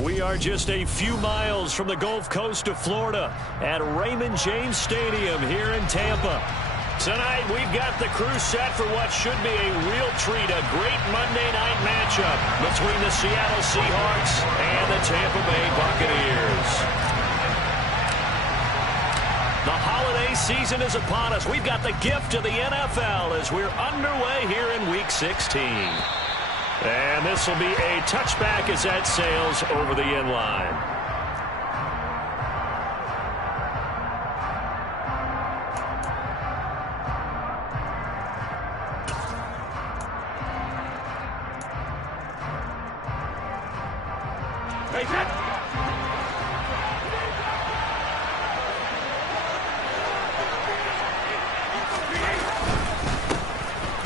We are just a few miles from the Gulf Coast of Florida at Raymond James Stadium here in Tampa. Tonight, we've got the crew set for what should be a real treat, a great Monday night matchup between the Seattle Seahawks and the Tampa Bay Buccaneers. The holiday season is upon us. We've got the gift of the NFL as we're underway here in Week 16. And this will be a touchback as that sails over the end line.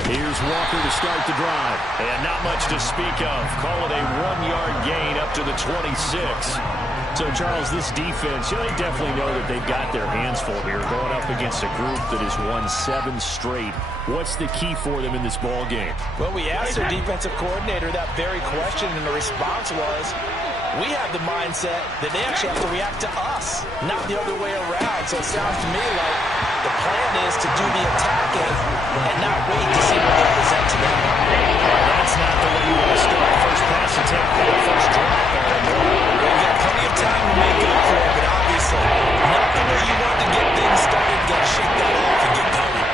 Here's Walker to start the drive. And not much to speak of. Call it a 1-yard gain up to the 26. So, Charles, this defense, they definitely know that they've got their hands full here going up against a group that has won 7 straight. What's the key for them in this ball game? Well, we asked their defensive coordinator that very question, and the response was, we have the mindset that they actually have to react to us, not the other way around. So it sounds to me like the plan is to do the attacking and not wait to see what they present to them. That's not the way you want to start. First pass attempt, first drop. We've got plenty of time to make up for it, but obviously not the way you want to get things started. Got to shake that off and get going.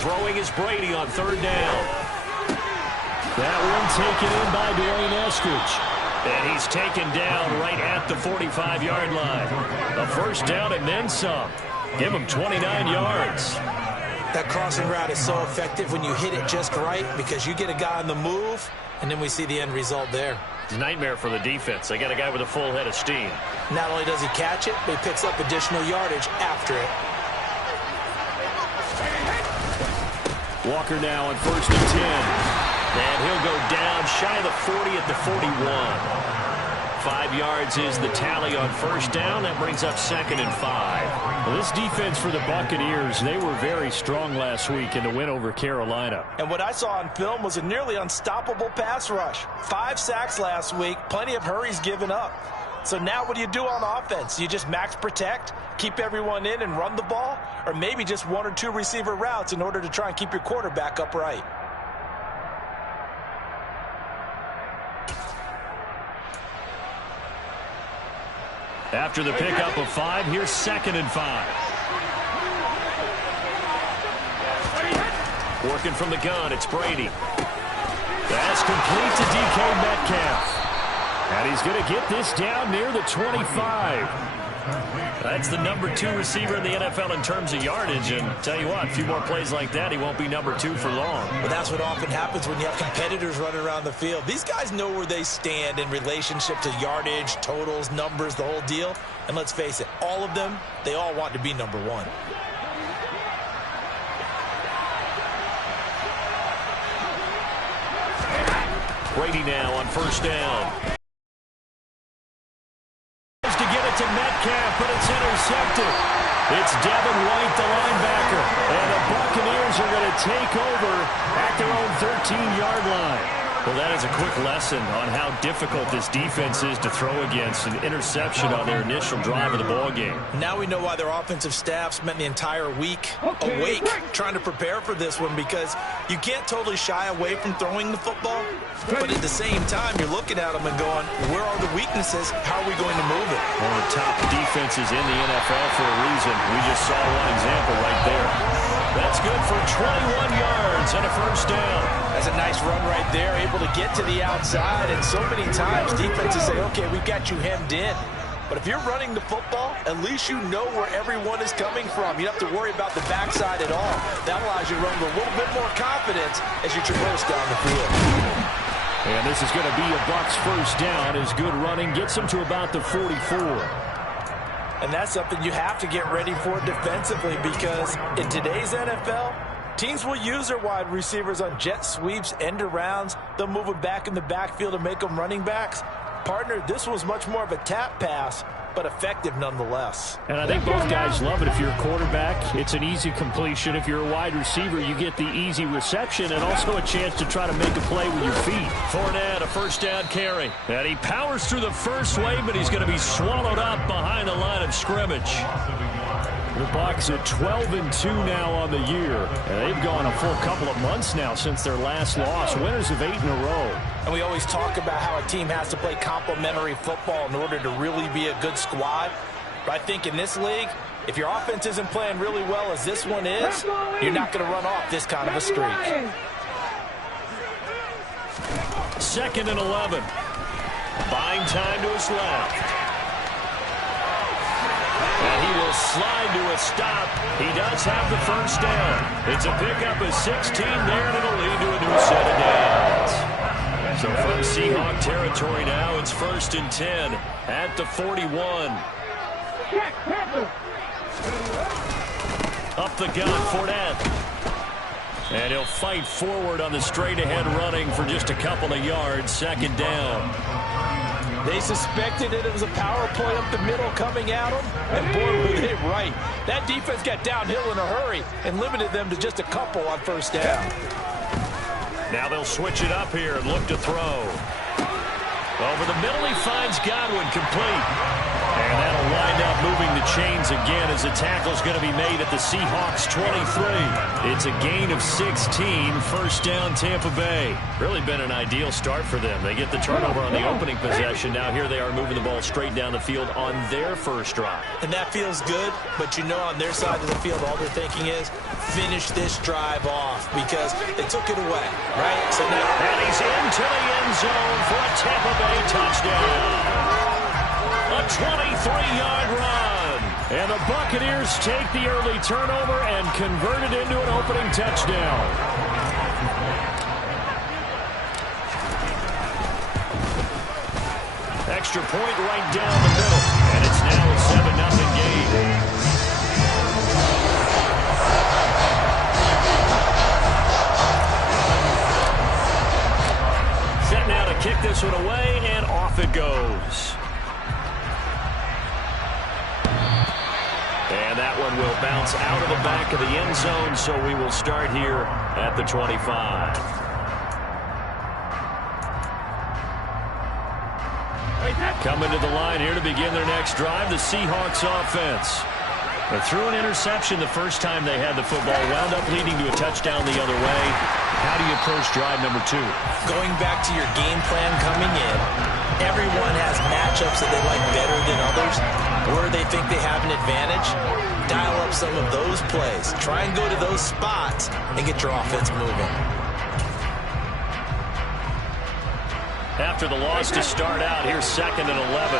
Throwing is Brady on third down. That one taken in by Dwayne Eskridge. And he's taken down right at the 45-yard line. A first down and then some. Give him 29 yards. That crossing route is so effective when you hit it just right because you get a guy on the move, and then we see the end result there. It's a nightmare for the defense. They got a guy with a full head of steam. Not only does he catch it, but he picks up additional yardage after it. Walker now on 1st and 10. And he'll go down shy of the 40 at the 41. 5 yards is the tally on first down. That brings up 2nd and 5. Well, this defense for the Buccaneers, they were very strong last week in the win over Carolina. And what I saw on film was a nearly unstoppable pass rush. 5 sacks last week, plenty of hurries given up. So now what do you do on offense? You just max protect, keep everyone in and run the ball, or maybe just 1 or 2 receiver routes in order to try and keep your quarterback upright. After the pickup of 5, here's 2nd and 5. Working from the gun, it's Brady. That's complete to DK Metcalf. And he's going to get this down near the 25. That's the number 2 receiver in the NFL in terms of yardage. And tell you what, a few more plays like that, he won't be number 2 for long. But that's what often happens when you have competitors running around the field. These guys know where they stand in relationship to yardage, totals, numbers, the whole deal. And let's face it, all of them, they all want to be number 1. Brady now on first down. To get it to Metcalf, but it's intercepted. It's Devin White, the linebacker. And the Buccaneers are going to take over at their own 13-yard line. Well, that is a quick lesson on how difficult this defense is to throw against. An interception on their initial drive of the ballgame. Now we know why their offensive staff spent the entire week awake trying to prepare for this one, because you can't totally shy away from throwing the football, but at the same time, you're looking at them and going, where are the weaknesses? How are we going to move it? One of the top defenses in the NFL for a reason. We just saw one example right there. That's good for 21 yards and a first down. That's a nice run right there, able to get to the outside, and so many times defenses say, okay, we've got you hemmed in. But if you're running the football, at least you know where everyone is coming from. You don't have to worry about the backside at all. That allows you to run with a little bit more confidence as you traverse down the field. And this is going to be a Bucs first down as good running gets them to about the 44. And that's something you have to get ready for defensively, because in today's NFL, teams will use their wide receivers on jet sweeps, end arounds. They'll move them back in the backfield and make them running backs. Partner, this was much more of a tap pass. but effective nonetheless. And I think both guys love it. If you're a quarterback, it's an easy completion. If you're a wide receiver, you get the easy reception and also a chance to try to make a play with your feet. Fournette, a first down carry. And he powers through the first wave, but he's going to be swallowed up behind the line of scrimmage. The Bucs at 12-2 now on the year. And they've gone a full couple of months now since their last loss. Winners of 8 in a row. And we always talk about how a team has to play complementary football in order to really be a good squad. But I think in this league, if your offense isn't playing really well as this one is, you're not going to run off this kind of a streak. 2nd and 11. Buying time to his left. And he will slide to a stop. He does have the first down. It's a pickup of 16 there, and it'll lead to a new set of downs. So from Seahawk territory now, it's 1st and 10 at the 41. Up the gun, Fournette. And he'll fight forward on the straight-ahead running for just a couple of yards. 2nd down. They suspected it was a power play up the middle coming at them, and boy, were they right. That defense got downhill in a hurry and limited them to just a couple on 1st down. Now they'll switch it up here and look to throw. Over the middle, he finds Godwin, complete. And that'll wind up moving the chains again as the tackle's going to be made at the Seahawks 23. It's a gain of 16, 1st down Tampa Bay. Really been an ideal start for them. They get the turnover on the opening possession. Now here they are moving the ball straight down the field on their first drive. And that feels good, but you know on their side of the field all they're thinking is finish this drive off because they took it away, right? So now, and he's into the end zone for a Tampa Bay touchdown. A 23-yard run. And the Buccaneers take the early turnover and convert it into an opening touchdown. Extra point right down the middle. And it's now a 7-0 game. Set now to kick this one away, and off it goes. And that one will bounce out of the back of the end zone, so we will start here at the 25. Coming to the line here to begin their next drive, the Seahawks offense. They threw an interception the first time they had the football, wound up leading to a touchdown the other way. How do you approach drive number 2? Going back to your game plan coming in, everyone has matchups that they like better than others. Where they think they have an advantage, dial up some of those plays. Try and go to those spots and get your offense moving. After the loss to start out, here's 2nd and 11.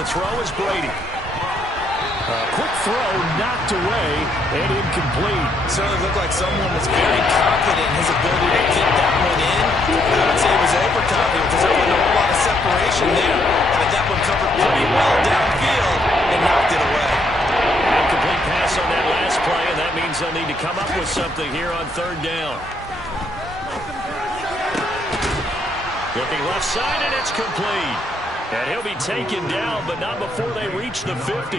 To throw is Brady. A quick throw knocked away and incomplete. Certainly looked like someone was very confident in his ability to kick that one in. I would say he was overconfident because there wasn't a whole lot of separation there. Had that one covered pretty well downfield and knocked it away. Incomplete pass on that last play, and that means they'll need to come up with something here on 3rd down. Looking left side, and it's complete. And he'll be taken down, but not before they reach the 50.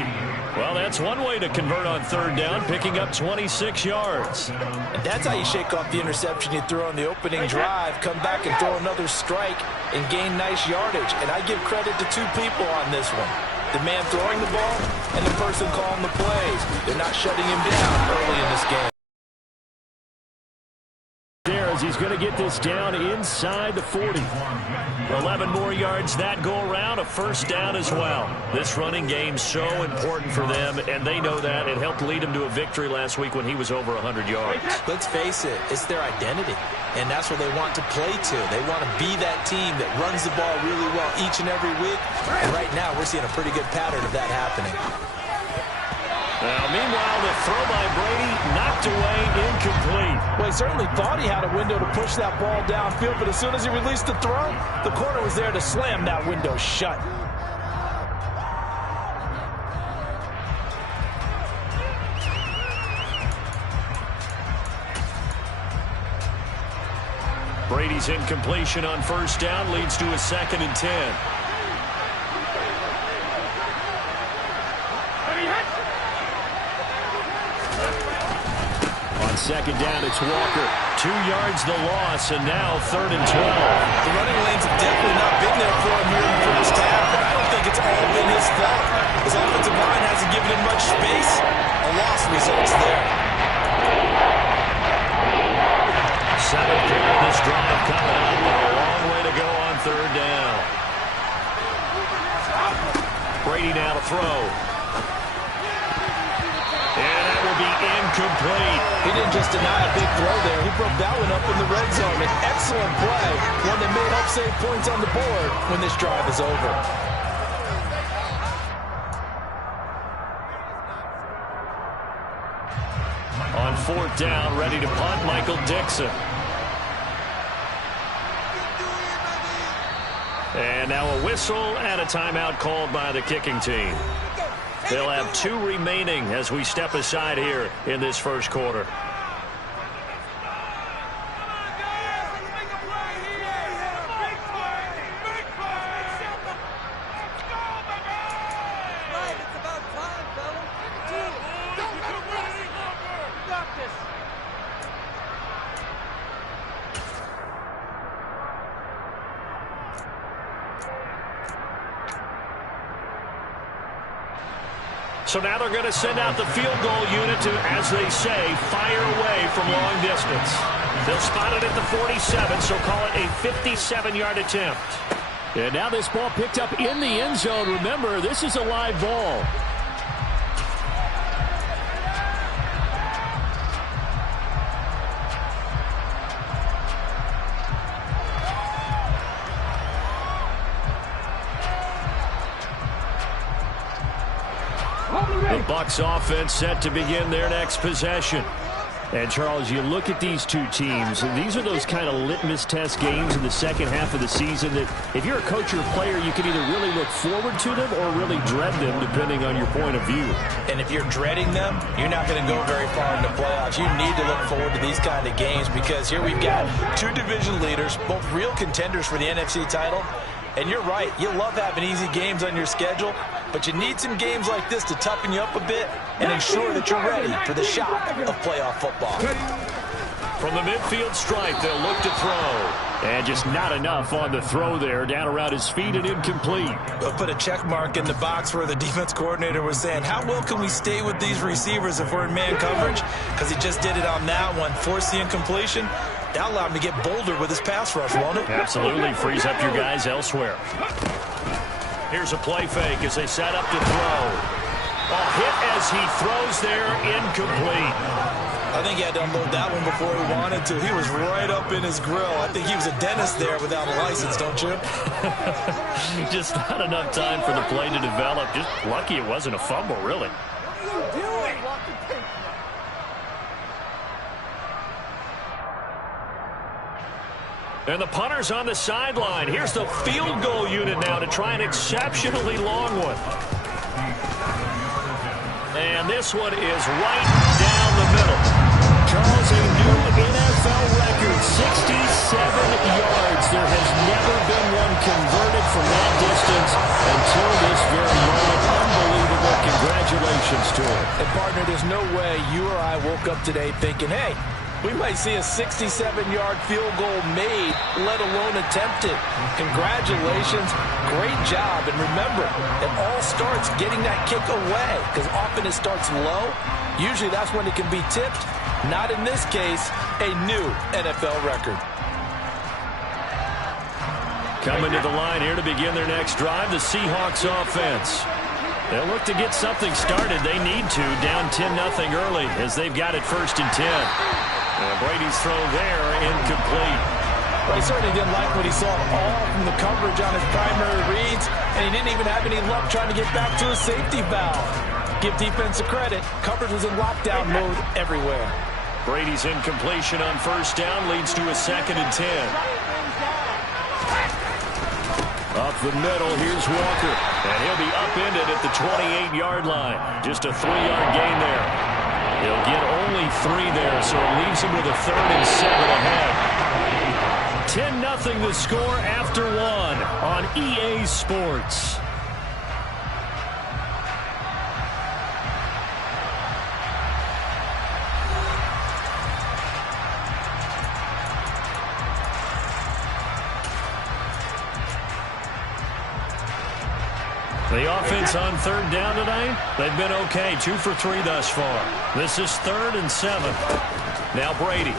Well, that's one way to convert on 3rd down, picking up 26 yards. And that's how you shake off the interception you threw on the opening drive, come back and throw another strike and gain nice yardage. And I give credit to 2 people on this one. The man throwing the ball and the person calling the plays. They're not shutting him down early in this game. As he's going to get this down inside the 40. 11 more yards that go around, a 1st down as well. This running game so important for them, and they know that. It helped lead them to a victory last week when he was over 100 yards. Let's face it, it's their identity, and that's what they want to play to. They want to be that team that runs the ball really well each and every week, and right now we're seeing a pretty good pattern of that happening. Now, meanwhile, the throw by Brady knocked away, incomplete. Well, he certainly thought he had a window to push that ball downfield, but as soon as he released the throw, the corner was there to slam that window shut. Brady's incompletion on first down leads to a 2nd and 10. On 2nd down, it's Walker. 2 yards the loss, and now 3rd and 12. The running lanes have definitely not been there for him here in the first half, and I don't think it's all been his fault. His offensive line hasn't given him much space. A loss results there. 7th quarter of this drive coming up, but a long way to go on 3rd down. Brady now to throw. And that will be incomplete. He didn't just deny a big throw there. He broke that one up in the red zone. An excellent play, one that may help save points on the board when this drive is over. On 4th down, ready to punt, Michael Dixon. And now a whistle and a timeout called by the kicking team. They'll have 2 remaining as we step aside here in this first quarter. So now they're going to send out the field goal unit to, as they say, fire away from long distance. They'll spot it at the 47, so call it a 57-yard attempt. And now this ball picked up in the end zone. Remember, this is a live ball. The Bucs offense set to begin their next possession. And, Charles, you look at these two teams, and these are those kind of litmus test games in the second half of the season that if you're a coach or a player, you can either really look forward to them or really dread them, depending on your point of view. And if you're dreading them, you're not going to go very far in the playoffs. You need to look forward to these kind of games because here we've got 2 division leaders, both real contenders for the NFC title. And you're right, you love having easy games on your schedule, but you need some games like this to toughen you up a bit and ensure that you're ready for the shock of playoff football. From the midfield stripe, they'll look to throw. And just not enough on the throw there, down around his feet and incomplete. We'll put a check mark in the box where the defense coordinator was saying, how well can we stay with these receivers if we're in man coverage? Because he just did it on that one, forced the incompletion. That allowed him to get bolder with his pass rush, won't it? Absolutely, frees up your guys elsewhere. Here's a play fake as they set up to throw. A hit as he throws there, incomplete. I think he had to unload that one before he wanted to. He was right up in his grill. I think he was a dentist there without a license, don't you? Just not enough time for the play to develop. Just lucky it wasn't a fumble, really. And the punter's on the sideline. Here's the field goal unit now to try an exceptionally long one. And this one is right down the middle. Charles, a new NFL record, 67 yards. There has never been one converted from that distance until this very moment. Unbelievable. Congratulations to him. And, partner, there's no way you or I woke up today thinking, hey, we might see a 67-yard field goal made, let alone attempted. Congratulations. Great job. And remember, it all starts getting that kick away because often it starts low. Usually that's when it can be tipped. Not in this case, a new NFL record. Coming to the line here to begin their next drive, the Seahawks offense. They'll look to get something started. They need to, down 10-0 early as they've got it 1st and 10. And Brady's throw there, incomplete. Well, he certainly didn't like what he saw all from the coverage on his primary reads, and he didn't even have any luck trying to get back to his safety valve. Give defense a credit. Coverage was in lockdown mode everywhere. Brady's incompletion on 1st down leads to a 2nd and 10. Up the middle, here's Walker. And he'll be upended at the 28-yard line. Just a 3-yard gain there. He'll get only 3 there, so it leaves him with a 3rd and 7 ahead. 10-0 the score after one on EA Sports. The offense on third down tonight, they've been okay. 2 for 3 thus far. This is 3rd and 7. Now Brady.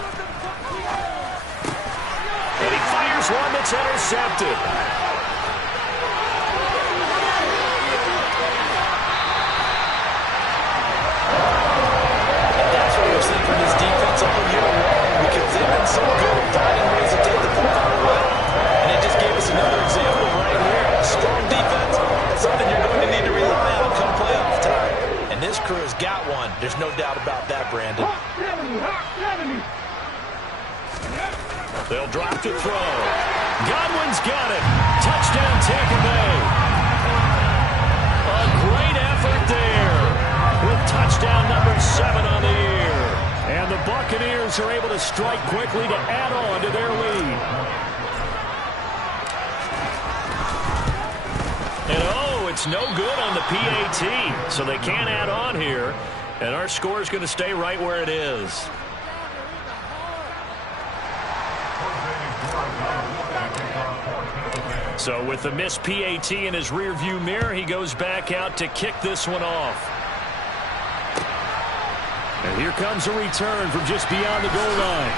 And he fires one that's intercepted. And that's what we're seeing from this defense all year long, because they've been so good at finding ways to take the football away. And it just gave us another example right here. A strong defense, that's something you're going to need to rely on come playoff time. And this crew has got one. There's no doubt about that, Brandon. They'll drop to throw. Godwin's got it. Touchdown, Tampa Bay. A great effort there with touchdown number 7 on the year. And the Buccaneers are able to strike quickly to add on to their lead. And oh, it's no good on the PAT, so they can't add on here. And our score is going to stay right where it is. So with the missed PAT in his rearview mirror, he goes back out to kick this one off. And here comes a return from just beyond the goal line.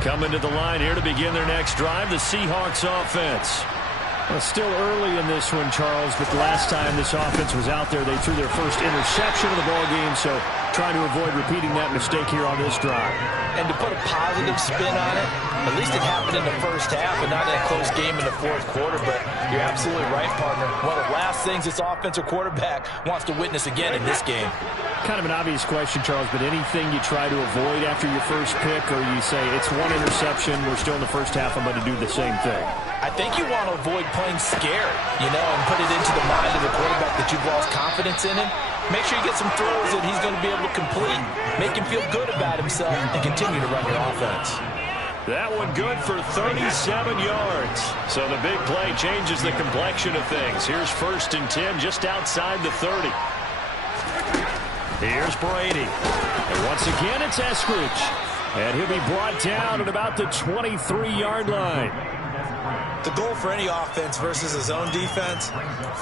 Coming to the line here to begin their next drive, the Seahawks offense. Well, still early in this one, Charles, but the last time this offense was out there, they threw their first interception of the ballgame, so trying to avoid repeating that mistake here on this drive. And to put a positive spin on it, at least it happened in the first half and not in a close game in the fourth quarter, but you're absolutely right, partner. One of the last things this offensive quarterback wants to witness again in this game. Kind of an obvious question, Charles, but anything you try to avoid after your first pick, or you say it's one interception, we're still in the first half, I'm going to do the same thing? I think you want to avoid playing scared, and put it into the mind of the quarterback that you've lost confidence in him. Make sure you get some throws that he's going to be able to complete, make him feel good about himself, and continue to run your offense. That one good for 37 yards. So the big play changes the complexion of things. Here's 1st and 10 just outside the 30. Here's Brady. And once again, it's Eskridge. And he'll be brought down at about the 23-yard line. The goal for any offense versus a zone defense,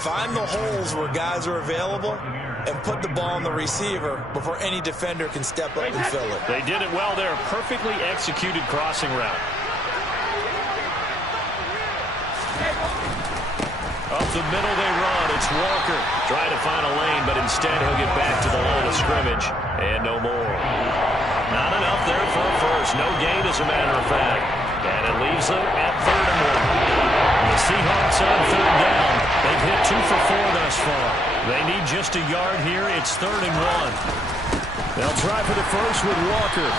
find the holes where guys are available and put the ball on the receiver before any defender can step up and fill it. They did it well there. Perfectly executed crossing route. Up the middle they run. It's Walker. Trying to find a lane, but instead he'll get back to the line of scrimmage. And no more. Not enough there for a first. No gain, as a matter of fact. And it leaves them at 3rd and 1. The Seahawks on 3rd down. They've hit 2 for 4 thus far. They need just a yard here. It's 3rd and 1. They'll try for the first with Walker.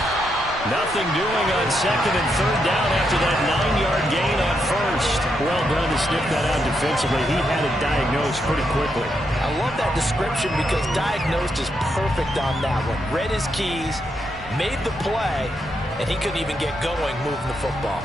Nothing doing on 2nd and 3rd down after that 9-yard gain on 1st. Well done to sniff that out defensively. He had it diagnosed pretty quickly. I love that description because diagnosed is perfect on that one. Read his keys, made the play, and he couldn't even get going moving the football.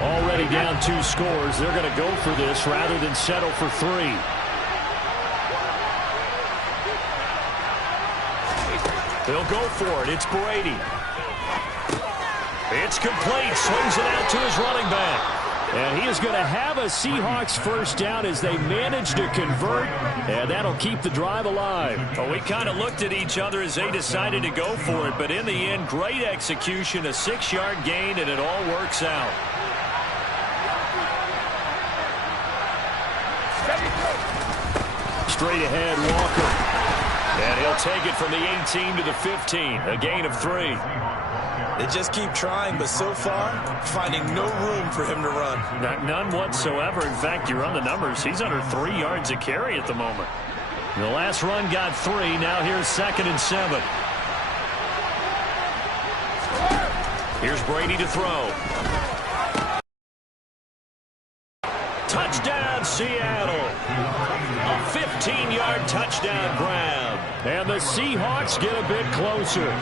Already down 2 scores. They're going to go for this rather than settle for 3. They'll go for it. It's Brady. It's complete. Swings it out to his running back. And he is going to have a Seahawks first down as they manage to convert, and that'll keep the drive alive. Well, we kind of looked at each other as they decided to go for it, but in the end, great execution, a 6-yard gain, and it all works out. Straight ahead, Walker. And he'll take it from the 18 to the 15, a gain of 3. They just keep trying, but so far, finding no room for him to run. None whatsoever. In fact, you run the numbers. He's under 3 yards a carry at the moment. The last run got 3. Now here's 2nd and 7. Here's Brady to throw. Touchdown, Seattle. A 15-yard touchdown grab. And the Seahawks get a bit closer.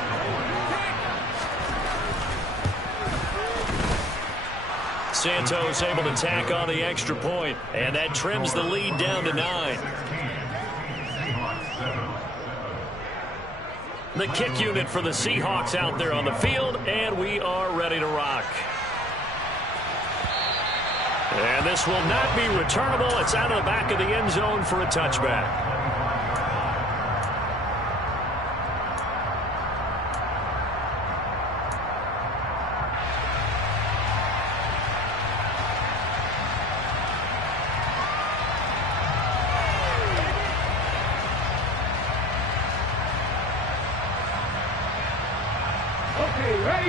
Santos able to tack on the extra point, and that trims the lead down to 9. The kick unit for the Seahawks out there on the field, and we are ready to rock. And this will not be returnable. It's out of the back of the end zone for a touchback.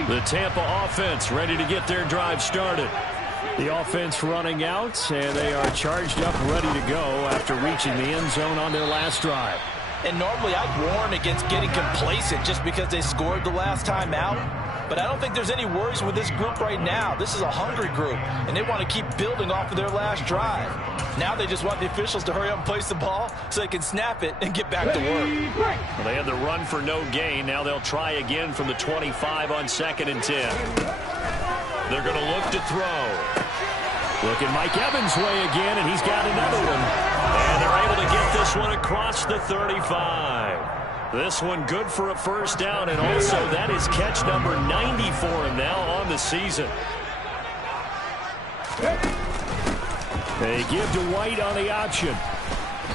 The Tampa offense ready to get their drive started. The offense running out, and they are charged up, ready to go after reaching the end zone on their last drive. And normally I'd warn against getting complacent just because they scored the last time out. But I don't think there's any worries with this group right now. This is a hungry group, and they want to keep building off of their last drive. Now they just want the officials to hurry up and place the ball so they can snap it and get back to work. Well, they had the run for no gain. Now they'll try again from the 25 on 2nd and 10. They're going to look to throw. Looking Mike Evans' way again, and he's got another one. And they're able to get this one across the 35. This one good for a first down, and also that is catch number 90 for him now on the season. They give to White on the option.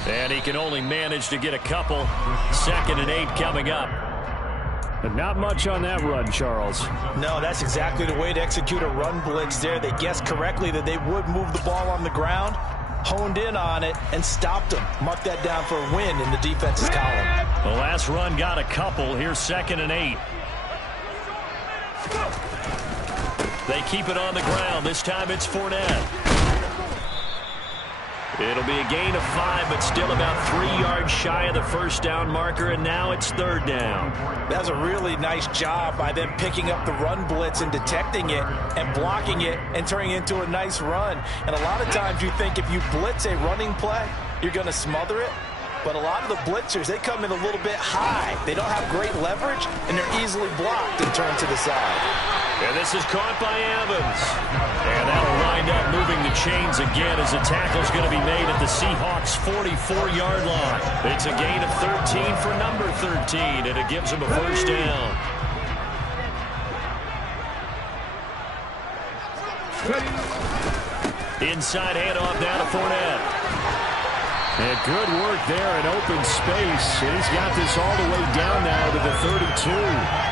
And he can only manage to get a couple. 2nd and 8 coming up. But not much on that run, Charles. No, that's exactly the way to execute a run blitz there. They guessed correctly that they would move the ball on the ground, honed in on it, and stopped them. Mark that down for a win in the defense's column. The last run got a couple. Here's 2nd and 8. They keep it on the ground. This time it's Fournette. It'll be a gain of 5, but still about 3 yards shy of the first down marker, and now it's 3rd down. That's a really nice job by them picking up the run blitz and detecting it and blocking it and turning it into a nice run. And a lot of times you think if you blitz a running play, you're going to smother it. But a lot of the blitzers, they come in a little bit high. They don't have great leverage, and they're easily blocked and turned to the side. And this is caught by Evans. And that'll wind up moving the chains again as the tackle's going to be made at the Seahawks' 44-yard line. It's a gain of 13 for number 13, and it gives them a first down. Inside handoff down to Fournette. And good work there in open space. And he's got this all the way down now to the 32.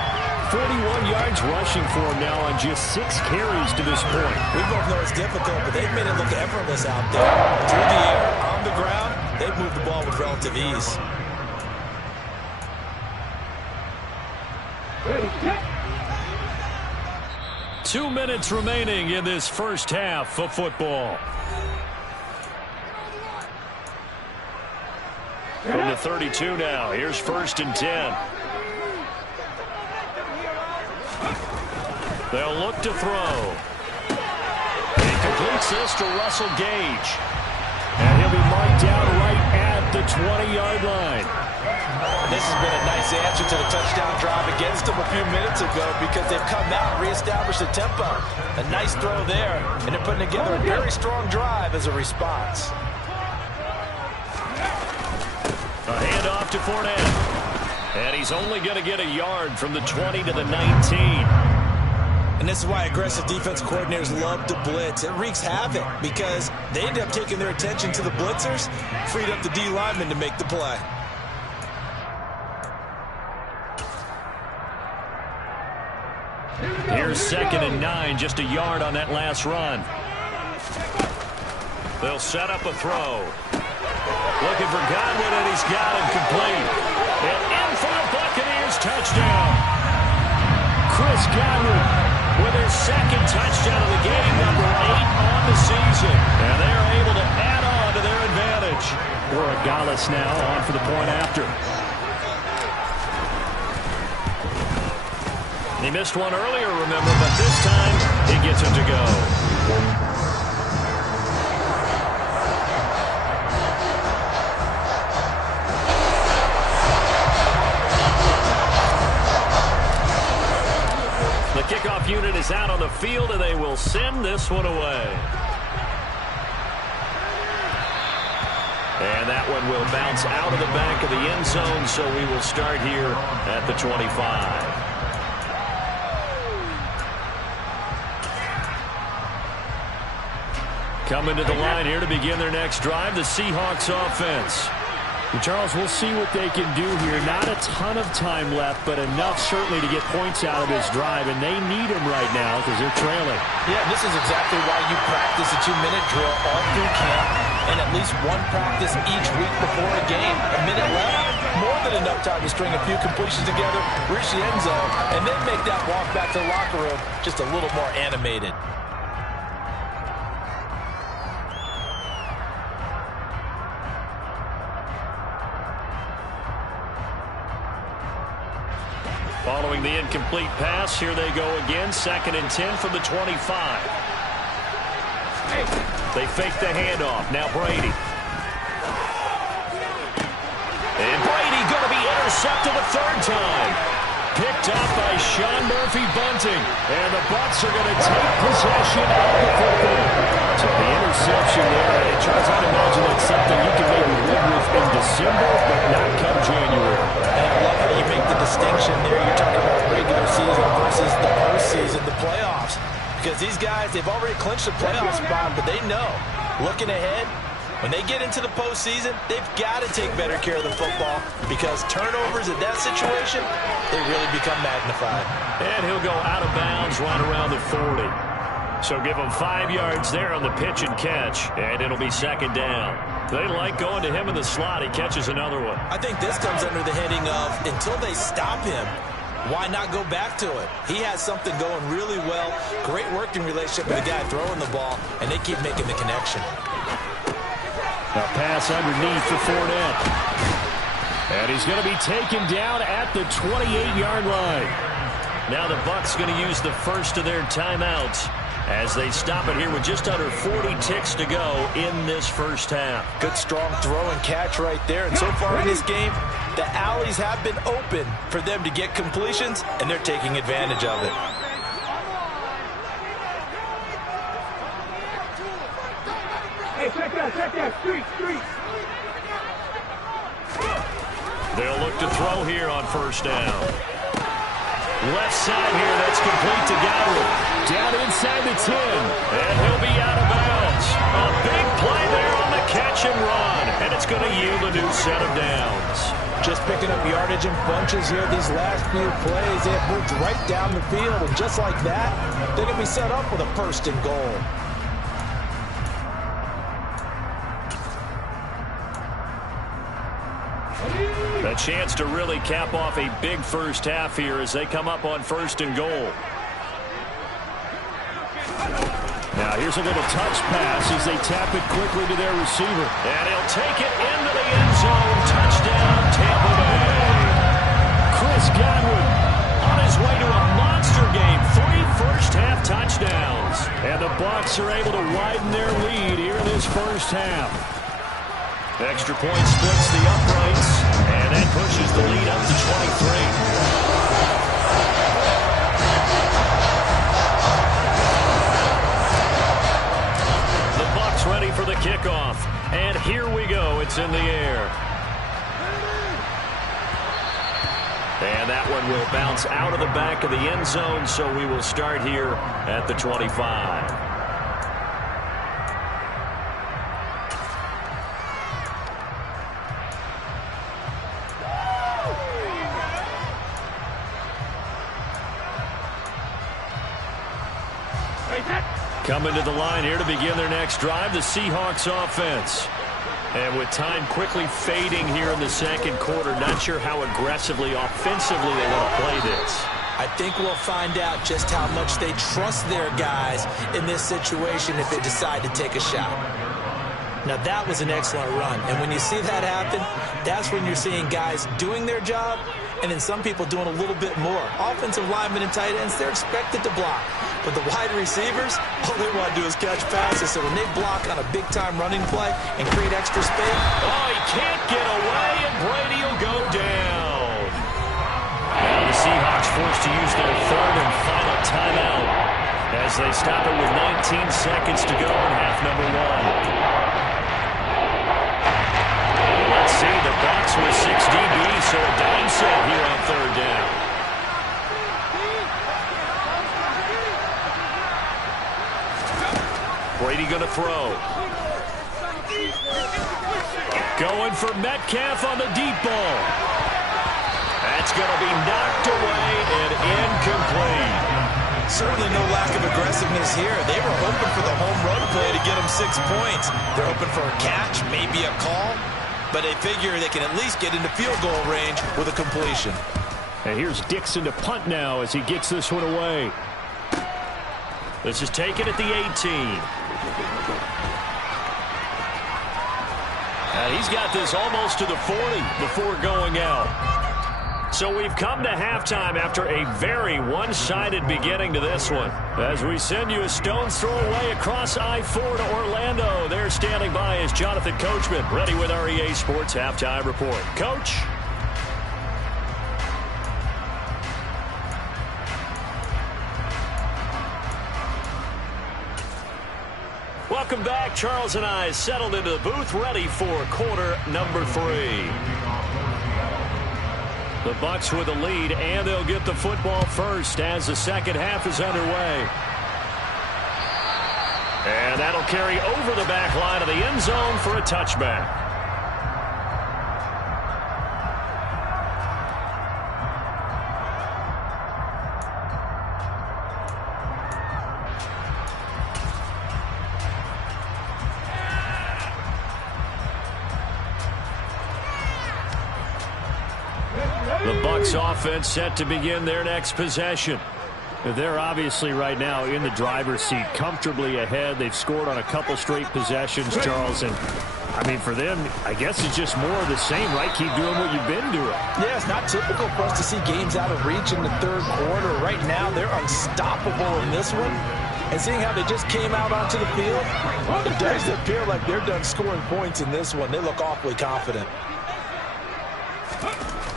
41 yards rushing for him now on just 6 carries to this point. We both know it's difficult, but they've made it look effortless out there. Through the air, on the ground, they've moved the ball with relative ease. Two minutes remaining in this first half of football. From the 32 now, here's 1st and 10. They'll look to throw. He completes this to Russell Gage. And he'll be marked down right at the 20-yard line. This has been a nice answer to the touchdown drive against them a few minutes ago because they've come out and reestablished the tempo. A nice throw there, and they're putting together a very strong drive as a response. A handoff to Fournette. And he's only going to get a yard from the 20 to the 19. And this is why aggressive defense coordinators love to blitz. It wreaks havoc because they end up taking their attention to the blitzers, freed up the D lineman to make the play. Here's 2nd and 9, just a yard on that last run. They'll set up a throw. Looking for Godwin, and he's got him complete. And in for the Buccaneers, touchdown. Chris Godwin with their 2nd touchdown of the game, number 8 on the season. And they're able to add on to their advantage. Gallus now on for the point after. He missed one earlier, remember, but this time he gets it to go. The kickoff unit is out on the field, and they will send this one away. And that one will bounce out of the back of the end zone, so we will start here at the 25. Coming to the line here to begin their next drive, the Seahawks offense. Charles, we'll see what they can do here. Not a ton of time left, but enough certainly to get points out of this drive, and they need them right now because they're trailing. Yeah, this is exactly why you practice a 2-minute drill all through camp and at least one practice each week before a game. A minute left, more than enough time to string a few completions together, reach the end zone, and then make that walk back to the locker room just a little more animated. Following the incomplete pass, here they go again. 2nd and 10 from the 25. They fake the handoff. Now Brady. And Brady going to be intercepted a 3rd time. Picked up by Sean Murphy-Bunting. And the Bucs are going to take possession of the football. So the interception there. And Charles, I'd imagine that's something you can maybe live with in December, but not come January. And I love how you make the distinction there. You're talking about regular season versus the postseason, the playoffs. Because these guys, they've already clinched the playoff spot, but they know Looking ahead, when they get into the postseason, they've got to take better care of the football because turnovers in that situation, they really become magnified. And he'll go out of bounds right around the 40. So give him 5 yards there on the pitch and catch, and it'll be second down. They like going to him in the slot. He catches another one. I think this comes under the heading of until they stop him, why not go back to it? He has something going really well, great working relationship with the guy throwing the ball, and they keep making the connection. A pass underneath for Fournette. And he's going to be taken down at the 28-yard line. Now the Bucs going to use the first of their timeouts as they stop it here with just under 40 ticks to go in this first half. Good strong throw and catch right there. And so far in this game, the alleys have been open for them to get completions, and they're taking advantage of it. Hey, check that, street. They'll look to throw here on first down. Left side here, that's complete to Godwin. Down inside the 10. And he'll be out of bounds. A big play there on the catch and run. And it's going to yield a new set of downs. Just picking up yardage in bunches here these last few plays. They have moved right down the field. And just like that, they're going to be set up with a first and goal. A chance to really cap off a big first half here as they come up on first and goal. Now here's a little touch pass as they tap it quickly to their receiver. And he'll take it into the end zone. Touchdown, Tampa Bay. Chris Godwin On his way to a monster game. 3 first-half touchdowns. and the Bucs are able to widen their lead here in this first half. Extra point splits the uprights, and that pushes the lead up to 23. The Bucs ready for the kickoff, and here we go. It's in the air. And that one will bounce out of the back of the end zone, so we will start here at the 25. Coming to the line here to begin their next drive, the Seahawks offense. And with time quickly fading here in the second quarter, not sure how aggressively, offensively they want to play this. I think we'll find out just how much they trust their guys in this situation if they decide to take a shot. Now, that was an excellent run. And when you see that happen, that's when you're seeing guys doing their job and then some people doing a little bit more. Offensive linemen and tight ends, they're expected to block. But the wide receivers, all they want to do is catch passes. So when they block on a big-time running play and create extra space. Oh, he can't get away, and Brady will go down. Now the Seahawks forced to use their third and final timeout as they stop it with 19 seconds to go in half number 1. Let's see, the Bucs with 6 DBs, so a down set here on third down. Brady going to throw. Going for Metcalf on the deep ball. That's going to be knocked away and incomplete. Certainly no lack of aggressiveness here. They were hoping for the home run play to get them 6 points. They're hoping for a catch, maybe a call. But they figure they can at least get into field goal range with a completion. And here's Dixon to punt now as he gets this one away. This is taken at the 18. And he's got this almost to the 40 before going out. So we've come to halftime after a very one-sided beginning to this one. As we send you a stone's throw away across I-4 to Orlando. There standing by is Jonathan Coachman, ready with our EA Sports Halftime Report. Coach? Welcome back. Charles and I settled into the booth, ready for quarter number 3. The Bucs with a lead, and they'll get the football first as the second half is underway. And that'll carry over the back line of the end zone for a touchback. The Bucs offense set to begin their next possession. They're obviously right now in the driver's seat, comfortably ahead. They've scored on a couple straight possessions, Charles. And, I mean, for them, I guess it's just more of the same, right? Keep doing what you've been doing. Yeah, it's not typical for us to see games out of reach in the third quarter. Right now, they're unstoppable in this one. And seeing how they just came out onto the field, it does appear like they're done scoring points in this one. They look awfully confident.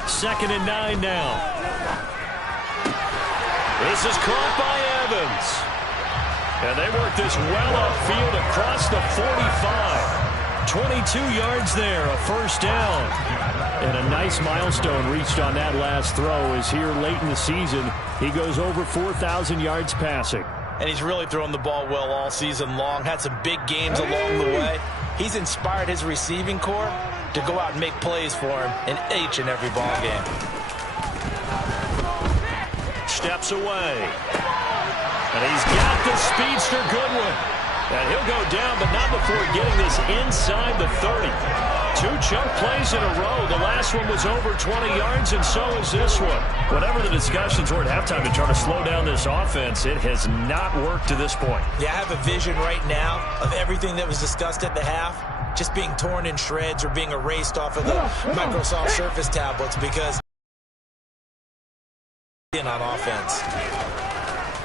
2nd and 9 now. This is caught by Evans. And they work this well upfield across the 45. 22 yards there, a first down. And a nice milestone reached on that last throw as here late in the season, he goes over 4,000 yards passing. And he's really thrown the ball well all season long. Had some big games along the way. He's inspired his receiving corps to go out and make plays for him in each and every ball game. Steps away. And he's got the speedster Goodwin. And he'll go down, but not before getting this inside the 30. 2 chunk plays in a row. The last one was over 20 yards, and so is this one. Whatever the discussions were at halftime to try to slow down this offense, it has not worked to this point. Yeah, I have a vision right now of everything that was discussed at the half just being torn in shreds or being erased off of the Microsoft Surface tablets because on offense.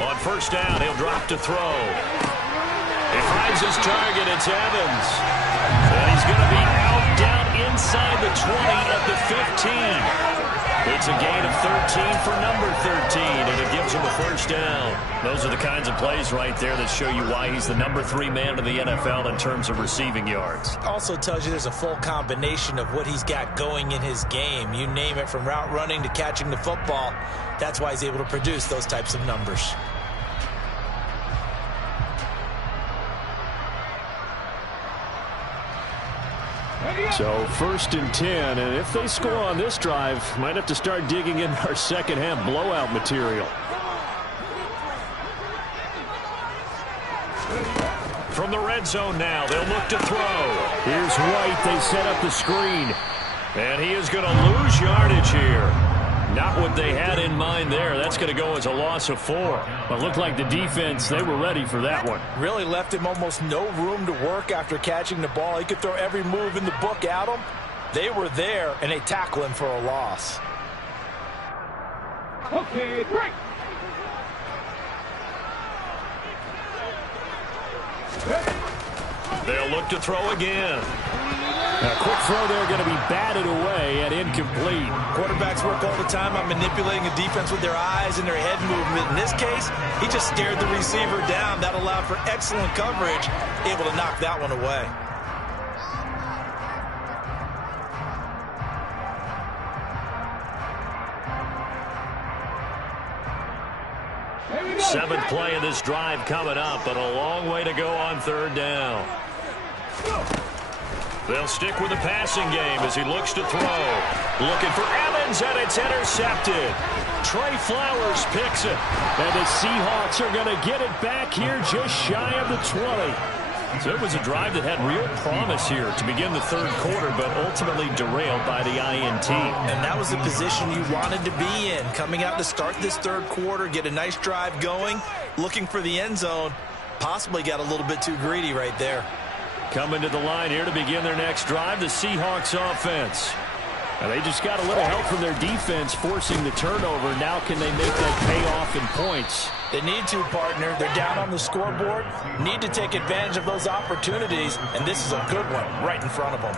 On first down, he'll drop to throw. He finds his target. It's Evans. And he's going to be out down inside the 20 at the 15. It's a gain of 13 for number 13, and it gives him a first down. Those are the kinds of plays right there that show you why he's the number 3 man in the NFL in terms of receiving yards. Also tells you there's a full combination of what he's got going in his game. You name it, from route running to catching the football. That's why he's able to produce those types of numbers. So 1st and 10, and if they score on this drive, might have to start digging in our second half blowout material. From the red zone now, they'll look to throw. Here's White. They set up the screen. And he is going to lose yardage here. Not what they had in mind there. That's going to go as a loss of 4. But it looked like the defense, they were ready for that one. Really left him almost no room to work after catching the ball. He could throw every move in the book at him. They were there, and they tackle him for a loss. Okay, break. They'll look to throw again. A quick throw there going to be batted away and incomplete. Quarterbacks work all the time on manipulating a defense with their eyes and their head movement. In this case, he just stared the receiver down. That allowed for excellent coverage, able to knock that one away. Seventh play of this drive coming up, but a long way to go on 3rd down. They'll stick with the passing game as he looks to throw. Looking for Evans, and it's intercepted. Trey Flowers picks it. And the Seahawks are going to get it back here just shy of the 20. So it was a drive that had real promise here to begin the 3rd quarter, but ultimately derailed by the INT. And that was the position you wanted to be in. Coming out to start this 3rd quarter, get a nice drive going, looking for the end zone. Possibly got a little bit too greedy right there. Coming to the line here to begin their next drive, the Seahawks offense. And they just got a little help from their defense forcing the turnover. Now can they make that pay off in points? They need to, partner. They're down on the scoreboard. Need to take advantage of those opportunities, and this is a good one right in front of them.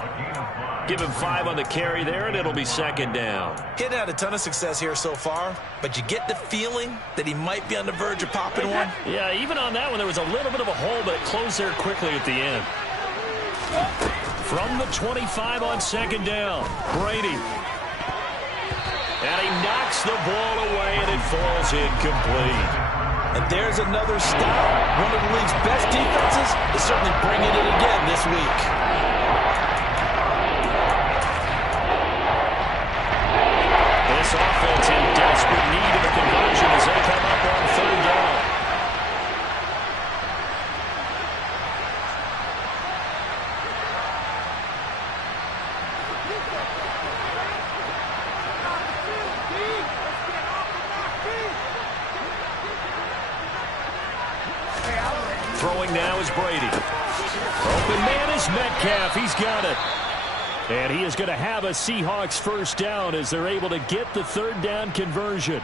Give him 5 on the carry there, and it'll be 2nd down. He hadn't had a ton of success here so far, but you get the feeling that he might be on the verge of popping one. Yeah, even on that one, there was a little bit of a hole, but it closed there quickly at the end. From the 25 on 2nd down, Brady. And he knocks the ball away, and it falls incomplete. And there's another stop. One of the league's best defenses is certainly bringing it again this week. This offense in desperate need of a conversion as they come up on third down. Throwing now is Brady. Open man is Metcalf. He's got it. And he is going to have a Seahawks first down as they're able to get the third down conversion.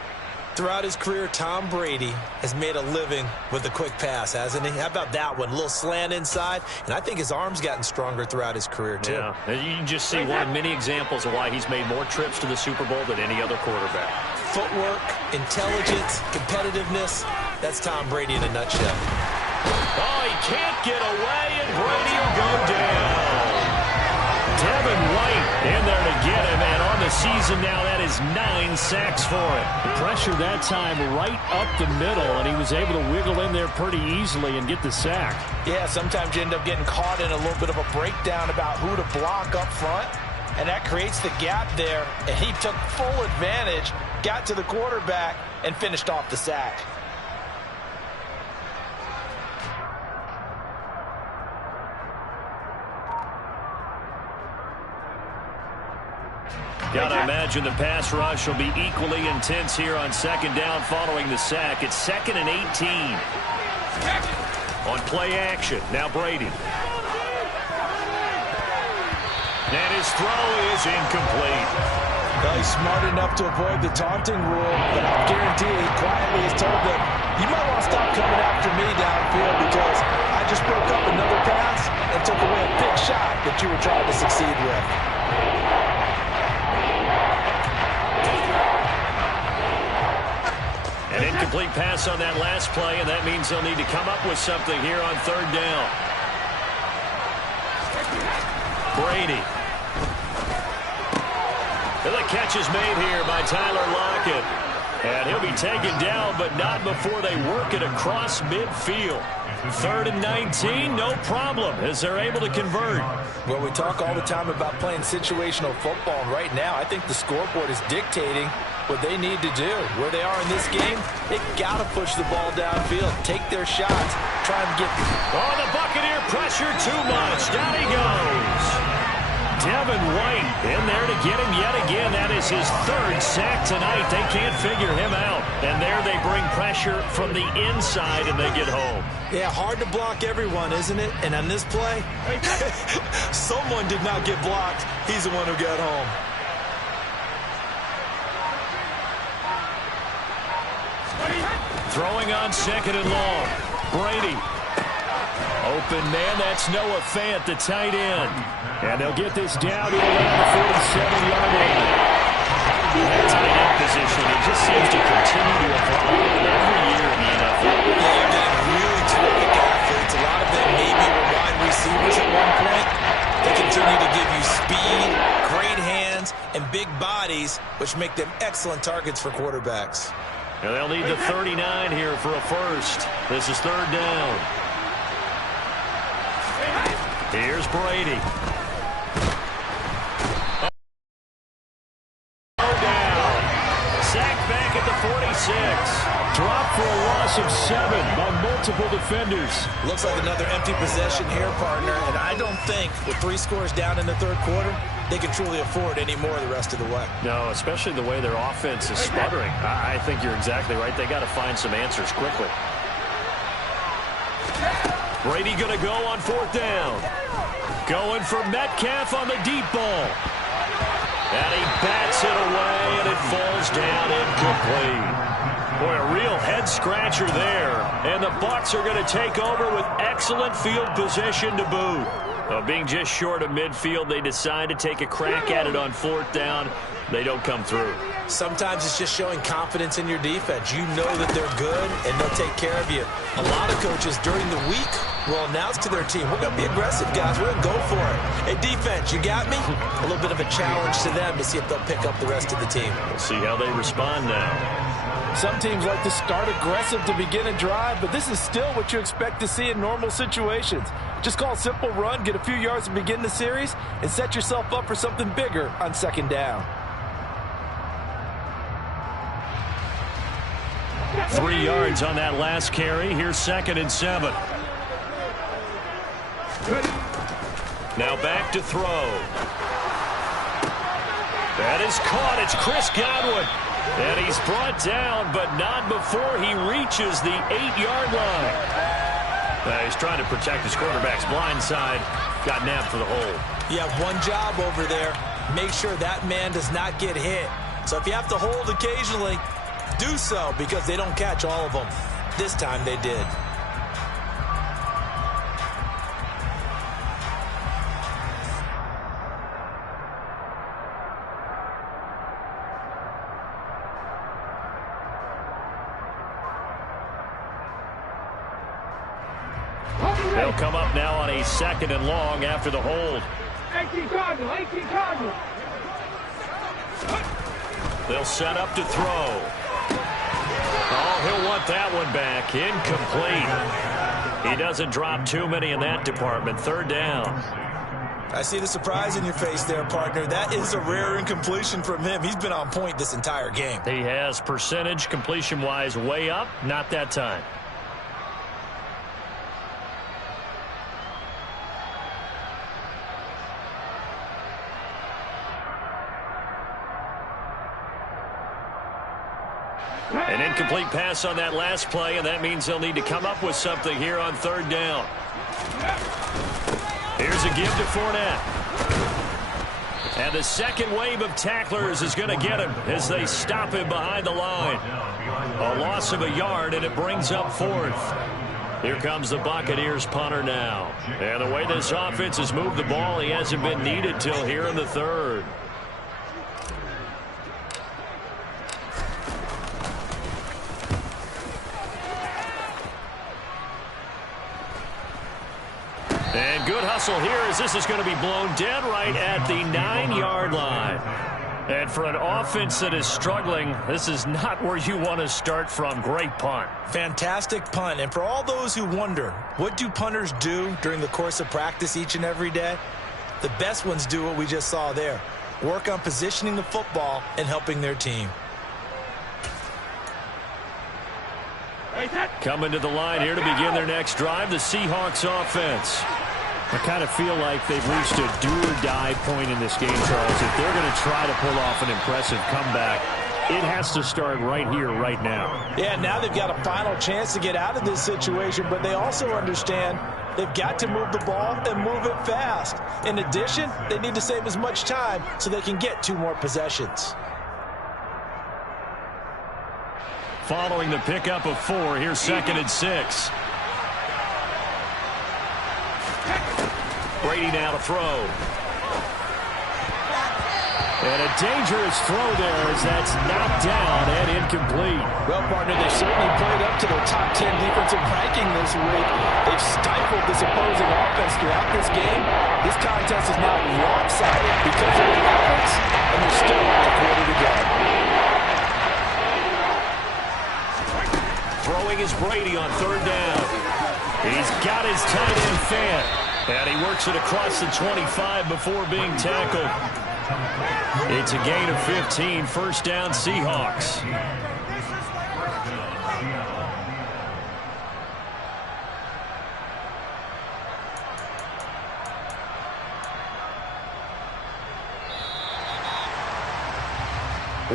Throughout his career, Tom Brady has made a living with a quick pass, hasn't he? How about that one? A little slant inside, and I think his arm's gotten stronger throughout his career, too. Yeah, you can just see one of many examples of why he's made more trips to the Super Bowl than any other quarterback. Footwork, intelligence, competitiveness, that's Tom Brady in a nutshell. Oh, he can't get away, and Brady will go down. Devin White in there to get him, and on the season now, that is 9 sacks for him. The pressure that time right up the middle, and he was able to wiggle in there pretty easily and get the sack. Yeah, sometimes you end up getting caught in a little bit of a breakdown about who to block up front, and that creates the gap there, and he took full advantage, got to the quarterback, and finished off the sack. Got to imagine the pass rush will be equally intense here on second down following the sack. It's 2nd and 18. On play action, now Brady. And his throw is incomplete. Well, he's smart enough to avoid the taunting rule, but I guarantee he quietly has told them, you might want to stop coming after me downfield because I just broke up another pass and took away a big shot that you were trying to succeed with. An incomplete pass on that last play, and that means they'll need to come up with something here on third down. Brady. And the catch is made here by Tyler Lockett. And he'll be taken down, but not before they work it across midfield. 3rd and 19, no problem, as they're able to convert. Well, we talk all the time about playing situational football, and right now I think the scoreboard is dictating what they need to do. Where they are in this game, they got to push the ball downfield, take their shots, try and get... Oh, the Buccaneer pressure too much. Down he goes. Devin White in there to get him yet again. That is his 3rd sack tonight. They can't figure him out. And there they bring pressure from the inside, and they get home. Yeah, hard to block everyone, isn't it? And on this play, someone did not get blocked. He's the one who got home. Throwing on 2nd and long. Brady. Open man, that's Noah Fant, the tight end. And they'll get this down to around the 47-yard line. That tight end position, it just seems to continue to evolve every year in the NFL. Yeah, you're getting really terrific athletes. A lot of them maybe were wide receivers at one point. They continue to give you speed, great hands, and big bodies, which make them excellent targets for quarterbacks. And they'll need the 39 here for a first. This is third down. Here's Brady. Down. Sacked back at the 46. Dropped for a loss of 7 by multiple defenders. Looks like another empty possession here, partner. And I don't think with 3 scores down in the third quarter, they can truly afford any more the rest of the way. No, especially the way their offense is sputtering. I think you're exactly right. They got to find some answers quickly. Brady going to go on 4th down. Going for Metcalf on the deep ball. And he bats it away, and it falls down incomplete. Boy, a real head-scratcher there. And the Bucs are going to take over with excellent field position to boot. Being just short of midfield, they decide to take a crack at it on 4th down. they don't come through. Sometimes it's just showing confidence in your defense. You know that they're good, and they'll take care of you. A lot of coaches during the week will announce to their team, we're going to be aggressive, guys. We're going to go for it. Hey, defense, you got me? A little bit of a challenge to them to see if they'll pick up the rest of the team. We'll see how they respond now. Some teams like to start aggressive to begin a drive, but this is still what you expect to see in normal situations. Just call a simple run, get a few yards to begin the series, and set yourself up for something bigger on second down. 3 yards on that last carry. Here's 2nd and 7. Now back to throw. That is caught. It's Chris Godwin. And he's brought down, but not before he reaches the 8-yard line. He's trying to protect his quarterback's blind side. Got nabbed for the hole. You have one job over there. Make sure that man does not get hit. So if you have to hold occasionally, do so, because they don't catch all of them. This time they did. They'll come up now on a 2nd and long after the hold. 18 Cardinal, 18 Cardinal. They'll set up to throw. Oh, he'll want that one back. Incomplete. He doesn't drop too many in that department. 3rd down. I see the surprise in your face there, partner. That is a rare incompletion from him. He's been on point this entire game. He has percentage completion-wise way up. Not that time. An incomplete pass on that last play, and that means they'll need to come up with something here on 3rd down. Here's a give to Fournette. And the second wave of tacklers is going to get him as they stop him behind the line. A loss of a yard, and it brings up 4th. Here comes the Buccaneers punter now. And the way this offense has moved the ball, he hasn't been needed till here in the 3rd. And good hustle here as this is going to be blown dead right at the 9-yard line. And for an offense that is struggling, this is not where you want to start from. Great punt. Fantastic punt. And for all those who wonder, what do punters do during the course of practice each and every day? The best ones do what we just saw there. Work on positioning the football and helping their team. Coming to the line here to begin their next drive, the Seahawks offense. I kind of feel like they've reached a do-or-die point in this game, Charles. If they're going to try to pull off an impressive comeback, it has to start right here, right now. Yeah, now they've got a final chance to get out of this situation, but they also understand they've got to move the ball and move it fast. In addition, they need to save as much time so they can get 2 more possessions. Following the pickup of 4, here's 2nd and 6. Brady now to throw. And a dangerous throw there as that's knocked down and incomplete. Well, partner, they certainly played up to their top 10 defensive ranking this week. They've stifled this opposing offense throughout this game. This contest is now lopsided because of their efforts, and there's still a quarter to go. Throwing is Brady on 3rd down. He's got his tight end fan. And he works it across the 25 before being tackled. It's a gain of 15. 1st down, Seahawks.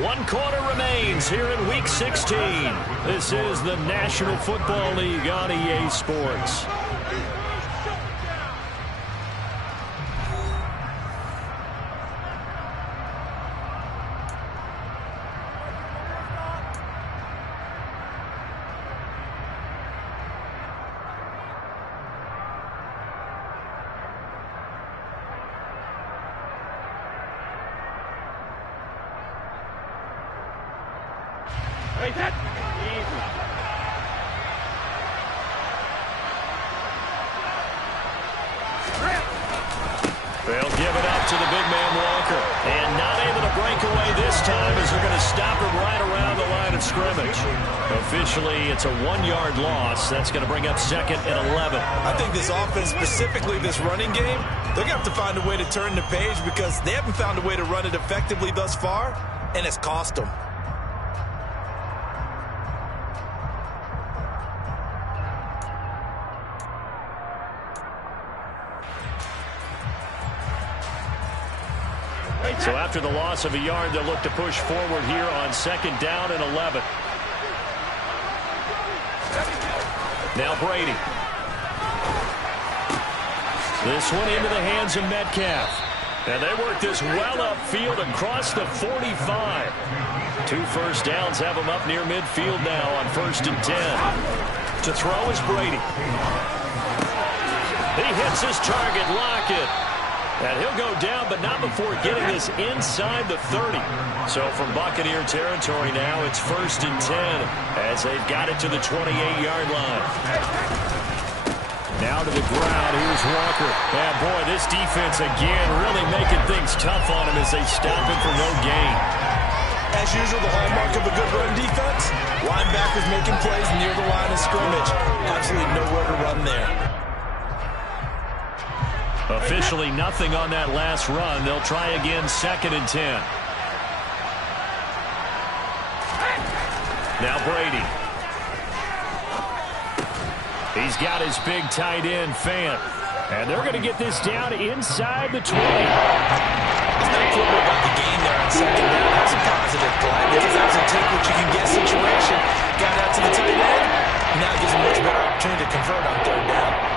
One quarter remains here in Week 16. This is the National Football League on EA Sports. They'll give it up to the big man Walker. And not able to break away this time as they're going to stop him right around the line of scrimmage. Officially, it's a 1-yard loss. That's going to bring up 2nd and 11. I think this offense, specifically this running game, they're going to have to find a way to turn the page because they haven't found a way to run it effectively thus far, and it's cost them. So after the loss of a yard, they'll look to push forward here on 2nd down and 11. Now Brady. This one into the hands of Metcalf. And they work this well upfield across the 45. 2 first downs have them up near midfield now on 1st and 10. To throw is Brady. He hits his target, Lockett. And he'll go down, but not before getting this inside the 30. So from Buccaneer territory now, it's 1st and 10 as they've got it to the 28-yard line. Now to the ground, here's Walker. And boy, this defense again really making things tough on him as they stop him for no gain. As usual, the hallmark of a good run defense, linebackers making plays near the line of scrimmage. Absolutely nowhere to run there. Officially nothing on that last run. They'll try again 2nd and 10. Now Brady. He's got his big tight end, Fant. And they're going to get this down inside the 20. It's not clear about the game there on 2nd down. That's a positive play because that was a take what you can get situation. Got out to the tight end. Now it gives them a much better opportunity to convert on 3rd down.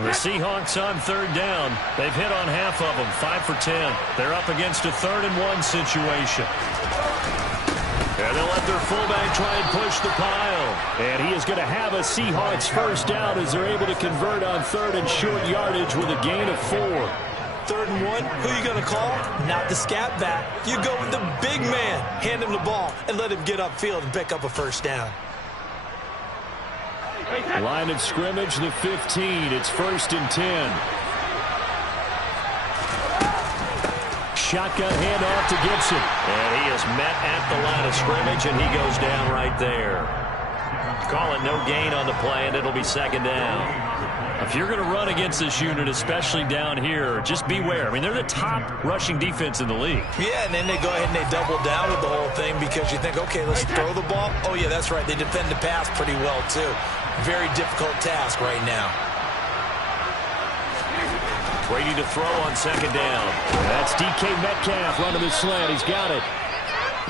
The Seahawks on 3rd down. They've hit on half of them, 5 for 10. They're up against a 3rd and 1 situation. And they'll let their fullback try and push the pile. And he is going to have a Seahawks first down as they're able to convert on 3rd and short yardage with a gain of 4. 3rd and 1, who are you going to call? Not the scat back. You go with the big man. Hand him the ball and let him get upfield and pick up a first down. Line of scrimmage, the 15. It's 1st and 10. Shotgun handoff to Gibson. And he is met at the line of scrimmage, and he goes down right there. Call it no gain on the play, and it'll be 2nd down. If you're going to run against this unit, especially down here, just beware. I mean, they're the top rushing defense in the league. Yeah, and then they go ahead and they double down with the whole thing because you think, okay, let's throw the ball. Oh, yeah, that's right. They defend the pass pretty well, too. Very difficult task right now. Brady to throw on 2nd down. That's DK Metcalf running the slant. He's got it.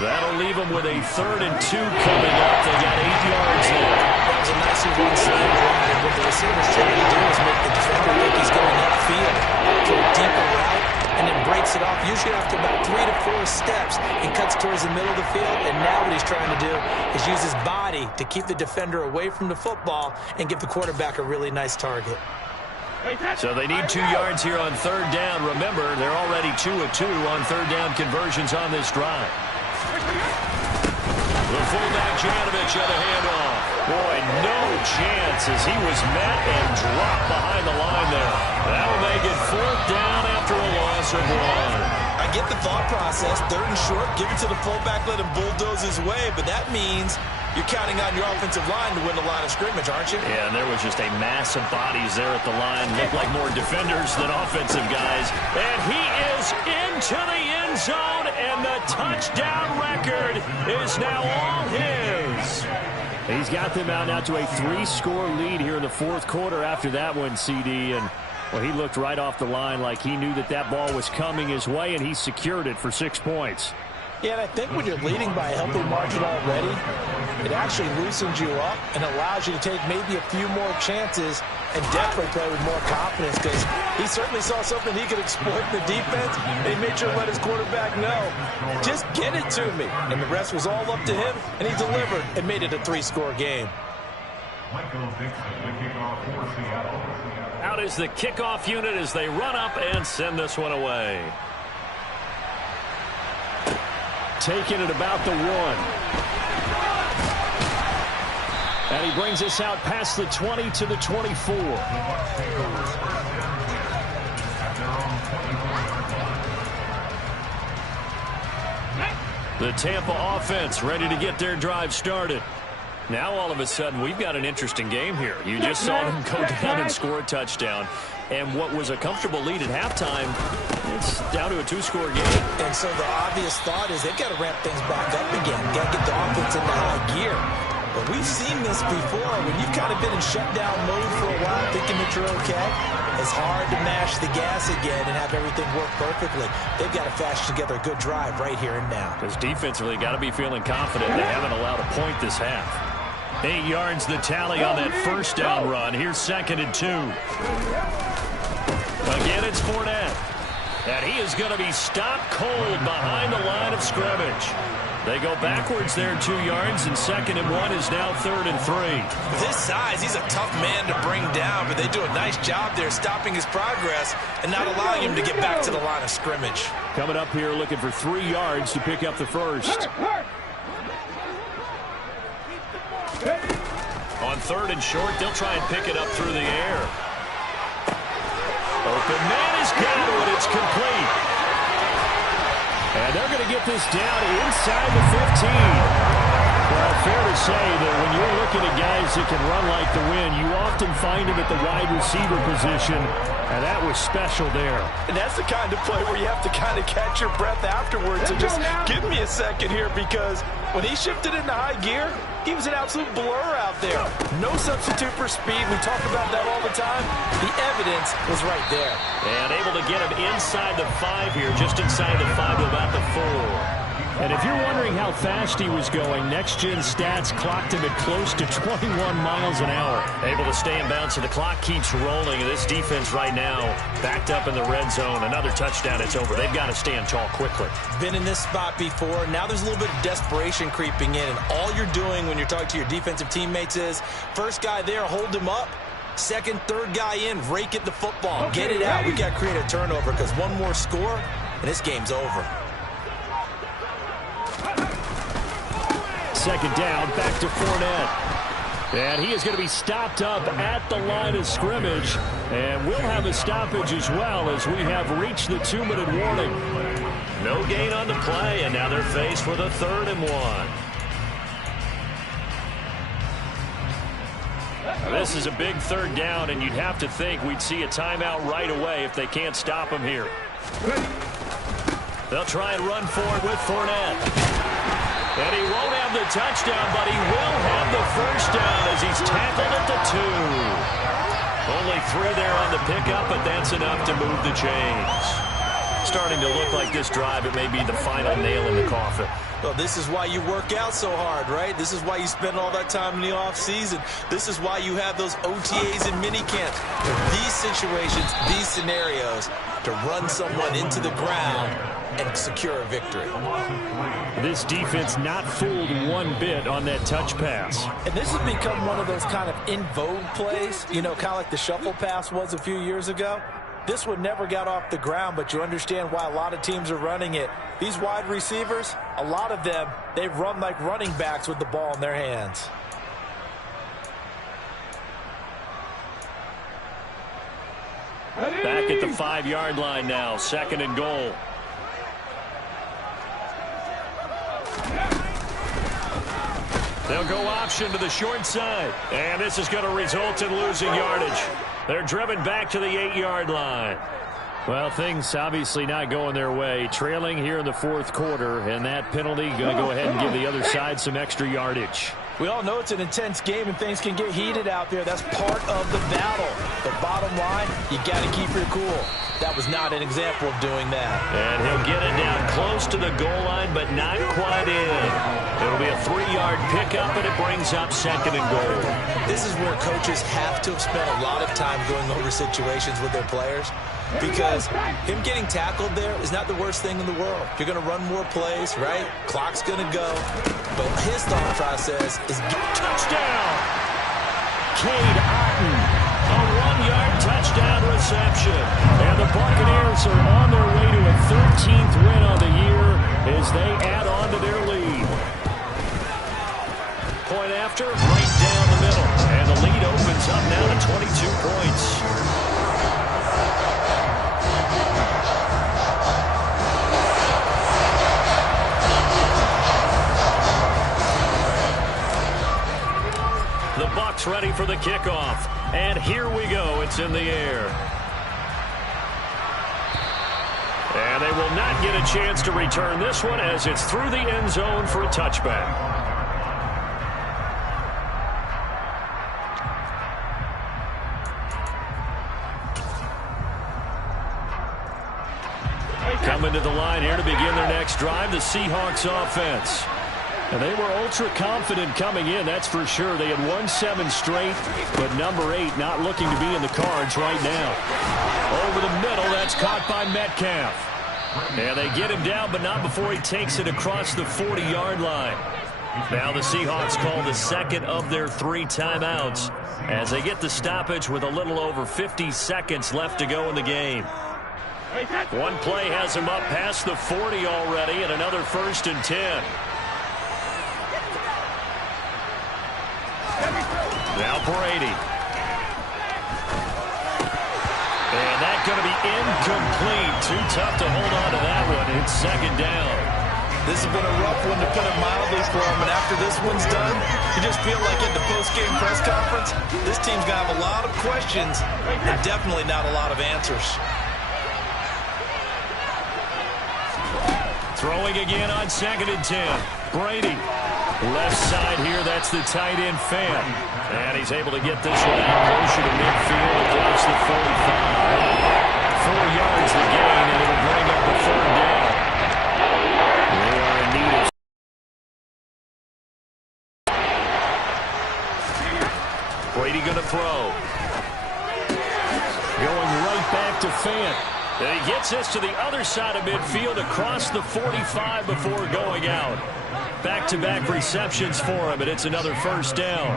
That'll leave him with a 3rd and 2 coming up. They got 8 yards there. That was a nicely run slant. What the receiver's trying to do is make the defender think he's going upfield for a deeper route and then breaks it off, usually after about 3 to 4 steps, and cuts towards the middle of the field. And now what he's trying to do is use his body to keep the defender away from the football and give the quarterback a really nice target. So they need 2 yards here on 3rd down. Remember, they're already 2 of 2 on 3rd down conversions on this drive. The fullback Janovich on the handoff. Boy, no chance as he was met and dropped behind the line there. That'll make it 4th down after a loss of 1. I get the thought process. 3rd and short, give it to the fullback, let him bulldoze his way, but that means you're counting on your offensive line to win the line of scrimmage, aren't you? Yeah, and there was just a mass of bodies there at the line. Looked like more defenders than offensive guys. And he is into the end zone, and the touchdown record is now all his. He's got them out now to a 3-score lead here in the 4th quarter after that one, CD. And, well, he looked right off the line like he knew that that ball was coming his way, and he secured it for 6 points. Yeah, and I think when you're leading by a healthy margin already, it actually loosens you up and allows you to take maybe a few more chances and definitely play with more confidence because he certainly saw something he could exploit in the defense, and he made sure to let his quarterback know, just get it to me. And the rest was all up to him, and he delivered and made it a 3-score game. Michael Dixon, the kickoff for Seattle. Out is the kickoff unit as they run up and send this one away. Taking it about the 1. And he brings us out past the 20 to the 24. The Tampa offense ready to get their drive started. Now all of a sudden we've got an interesting game here. You just saw them go down and score a touchdown. And what was a comfortable lead at halftime, it's down to a 2-score game. And so the obvious thought is they've got to ramp things back up again. Got to get the offense into high gear. But we've seen this before. When you've kind of been in shutdown mode for a while thinking that you're okay, it's hard to mash the gas again and have everything work perfectly. They've got to fashion together a good drive right here and now. Because defensively, got to be feeling confident. They haven't allowed a point this half. 8 yards the tally on that first down run. Here's 2nd and 2. Again, it's Fournette. And he is going to be stopped cold behind the line of scrimmage. They go backwards there 2 yards, and 2nd and 1 is now 3rd and 3. With his size, he's a tough man to bring down, but they do a nice job there stopping his progress and not allowing him to get back to the line of scrimmage. Coming up here looking for 3 yards to pick up the first. On 3rd and short, they'll try and pick it up through the air. Open man is Godwin. It's complete. And they're going to get this down inside the 15. Well, fair to say that when you're looking at guys that can run like the wind, you often find them at the wide receiver position, and that was special there. And that's the kind of play where you have to kind of catch your breath afterwards and just give me a second here, because when he shifted into high gear, he was an absolute blur out there. No substitute for speed. We talk about that all the time. The evidence was right there. And able to get him inside the 5 here, just inside the 5 to about the 4. And if you're wondering how fast he was going, next-gen stats clocked him at close to 21 miles an hour. Able to stay in bounds, so the clock keeps rolling. And this defense right now backed up in the red zone. Another touchdown, it's over. They've got to stand tall quickly. Been in this spot before. Now there's a little bit of desperation creeping in. And all you're doing when you're talking to your defensive teammates is, first guy there, hold him up. Second, third guy in, rake at the football. Get it out. We got to create a turnover, because one more score, and this game's over. 2nd down, back to Fournette. And he is going to be stopped up at the line of scrimmage. And we'll have a stoppage as well, as we have reached the 2-minute warning. No gain on the play, and now they're faced with a 3rd and 1. This is a big 3rd down, and you'd have to think we'd see a timeout right away if they can't stop him here. They'll try and run forward with Fournette. And he won't have the touchdown, but he will have the first down as he's tackled at the 2. Only 3 there on the pickup, but that's enough to move the chains. Starting to look like this drive, it may be the final nail in the coffin. Well, this is why you work out so hard, right? This is why you spend all that time in the offseason. This is why you have those OTAs and minicamps. For these situations, these scenarios, to run someone into the ground and secure a victory. This defense not fooled one bit on that touch pass. And this has become one of those kind of in vogue plays, you know, kind of like the shuffle pass was a few years ago. This one never got off the ground, but you understand why a lot of teams are running it. These wide receivers, a lot of them, they run like running backs with the ball in their hands. Back at the 5-yard line now, 2nd and goal. They'll go option to the short side. And this is going to result in losing yardage. They're driven back to the 8-yard line. Well, things obviously not going their way. Trailing here in the 4th quarter, and that penalty going to go ahead and give the other side some extra yardage. We all know it's an intense game and things can get heated out there. That's part of the battle. The bottom line, you got to keep your cool. That was not an example of doing that. And he'll get it down close to the goal line, but not quite in. It'll be a 3-yard pickup, and it brings up 2nd and goal. This is where coaches have to have spent a lot of time going over situations with their players, because him getting tackled there is not the worst thing in the world. You're going to run more plays, right? Clock's going to go. But his thought process is touchdown! Cade Otton, a 1-yard touchdown interception. And the Buccaneers are on their way to a 13th win on the year as they add on to their lead. Point after, right down the middle. And the lead opens up now to 22 points. The Bucs ready for the kickoff. And here we go. It's in the air. And they will not get a chance to return this one as it's through the end zone for a touchback. Coming to the line here to begin their next drive, the Seahawks offense. And they were ultra-confident coming in, that's for sure. They had won 7 straight, but number 8 not looking to be in the cards right now. Over the middle, that's caught by Metcalf. And they get him down, but not before he takes it across the 40-yard line. Now the Seahawks call the second of their 3 timeouts as they get the stoppage with a little over 50 seconds left to go in the game. One play has him up past the 40 already, and another 1st and 10. Now Brady. And that's going to be incomplete. Too tough to hold on to that one. It's 2nd down. This has been a rough one to put it mildly for him. And after this one's done, you just feel like at the post-game press conference, this team's going to have a lot of questions and definitely not a lot of answers. Throwing again on 2nd and 10. Brady. Left side here, that's the tight end Fan. And he's able to get this one out closer to midfield across the 45. 4 yards the gain, and it'll bring up a 3rd down. They are in need of... Brady going to throw. Going right back to Fan. And he gets this to the other side of midfield across the 45 before going out. Back-to-back receptions for him, and it's another 1st down.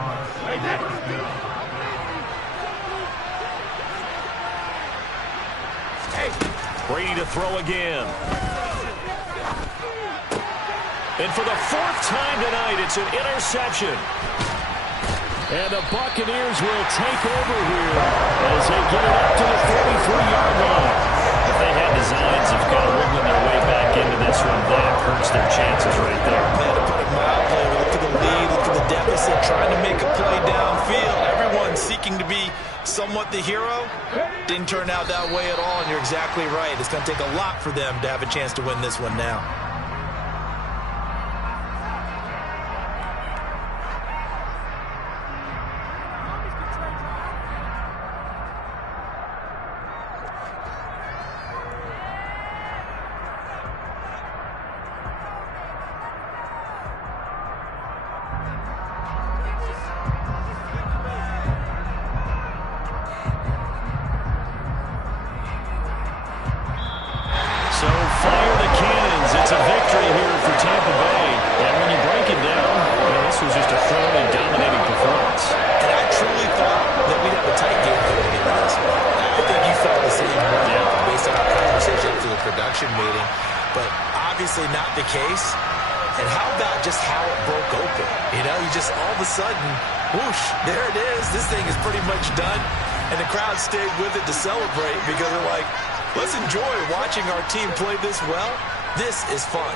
Brady to throw again. And for the 4th time tonight, it's an interception. And the Buccaneers will take over here as they get it up to the 43-yard line. If they had designs of kind of wiggling their way back into this one, that hurts their chances right there. Man, to put it mildly, look at the lead, look at the deficit, trying to make a play downfield. Everyone seeking to be somewhat the hero. Didn't turn out that way at all, and you're exactly right. It's going to take a lot for them to have a chance to win this one now. So fire the cannons. It's a victory here for Tampa Bay. And when you break it down, this was just a thoroughly dominating performance. And I truly thought that we'd have a tight game going into this one. I think you felt the same way based on our conversation after the production meeting. But obviously not the case. And how about just how it broke open? You know, you just all of a sudden, whoosh, there it is. This thing is pretty much done. And the crowd stayed with it to celebrate because they're like, let's enjoy watching our team play this well. This is fun.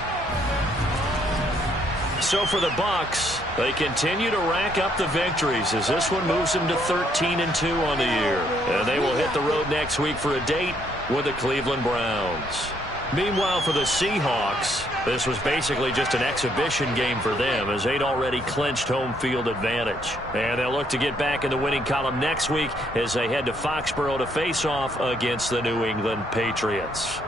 So for the Bucs, they continue to rack up the victories as this one moves them to 13-2 on the year. And they will hit the road next week for a date with the Cleveland Browns. Meanwhile, for the Seahawks, this was basically just an exhibition game for them as they'd already clinched home field advantage. And they'll look to get back in the winning column next week as they head to Foxborough to face off against the New England Patriots.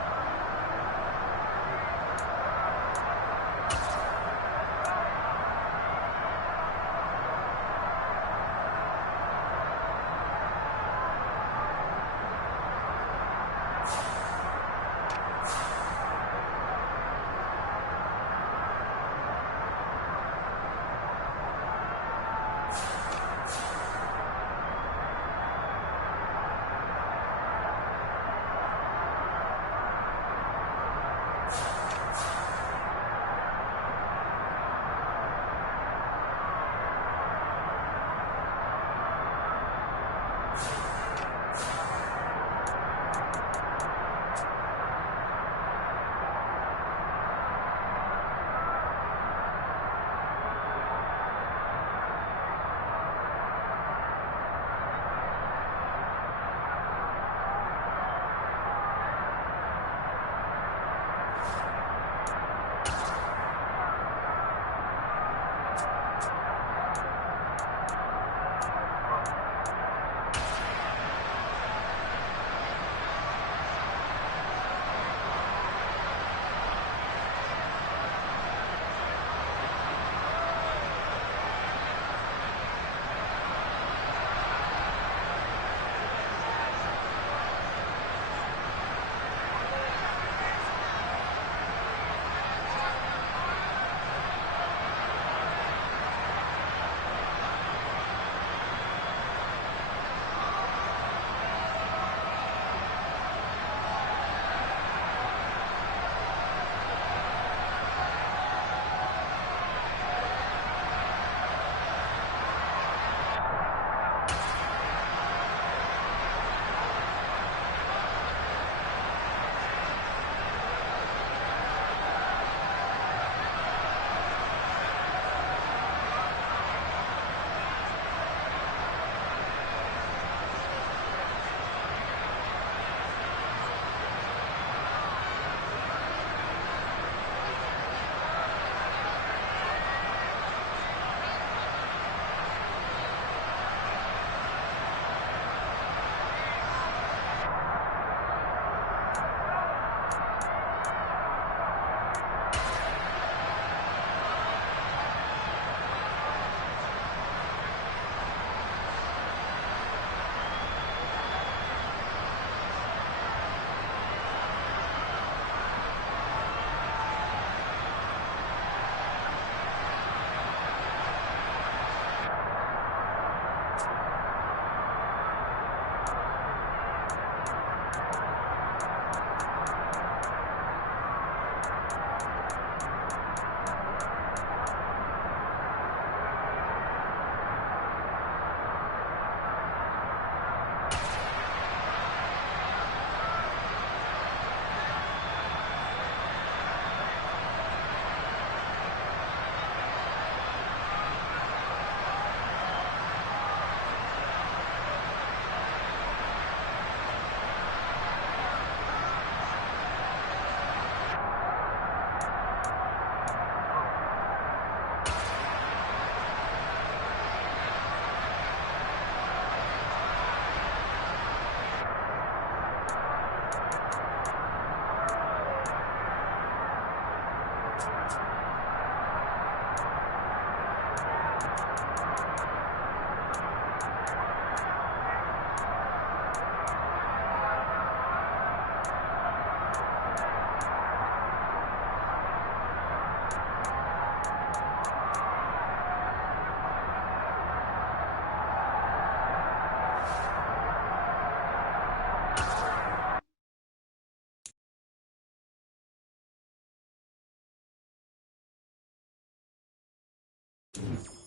it.